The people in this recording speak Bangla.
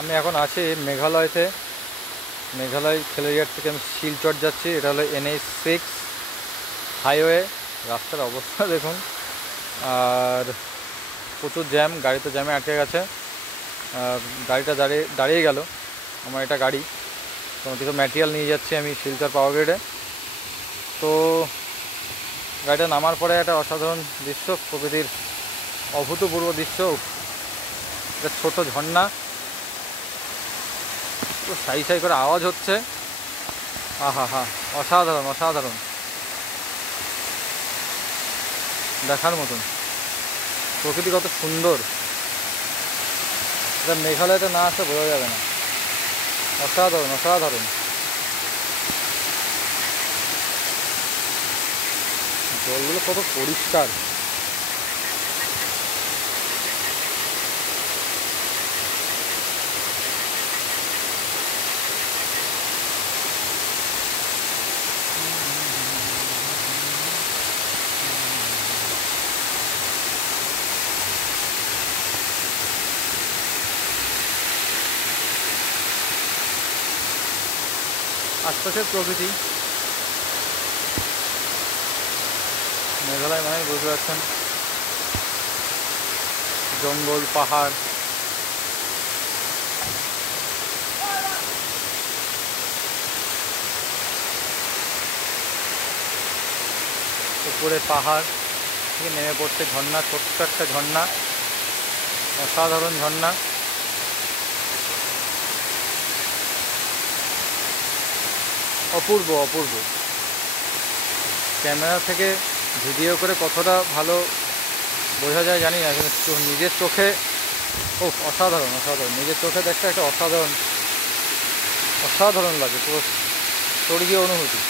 আমি এখন আছি মেঘালয়তে। মেঘালয় খেলিয়ার থেকে আমি শিলচর যাচ্ছি। এটা হলো NH6 হাইওয়ে। রাস্তার অবস্থা দেখুন, আর প্রচুর জ্যাম, গাড়ি তো জ্যামে আটকে গেছে। গাড়িটা দাঁড়িয়ে গেল। আমার এটা গাড়ি, তো কিছু ম্যাটেরিয়াল নিয়ে যাচ্ছি আমি শিলচর পাওয়ার গ্রিডে। তো গাড়িটা নামার পরে একটা অসাধারণ দৃশ্য, প্রকৃতির অভূতপূর্ব দৃশ্য। একটা ছোট ঝর্ণা, তো সাই সাই করে আওয়াজ হচ্ছে। আহা হা, অসাধারণ অসাধারণ, দেখার মতন। প্রকৃতি কত সুন্দর, এটা মেঘালয়তে না আসলে বোঝা যাবে না। অসাধারণ অসাধারণ। জলগুলো কত পরিষ্কার। আশপাশের প্রকৃতি, মেঘালয় মানে বুঝতে পারছেন, জঙ্গল, পাহাড়, উপরে পাহাড় থেকে নেমে পড়ছে ঝর্ণা, ছোট্ট একটা ঝর্ণা, অসাধারণ ঝর্ণা। অপূর্ব অপূর্ব। ক্যামেরা থেকে ভিডিও করে কতটা ভালো বোঝা যায় জানি না, কিন্তু নিজের চোখে ও অসাধারণ অসাধারণ। নিজের চোখে দেখতে একটা অসাধারণ অসাধারণ লাগে, পুরো স্বর্গীয় অনুভূতি।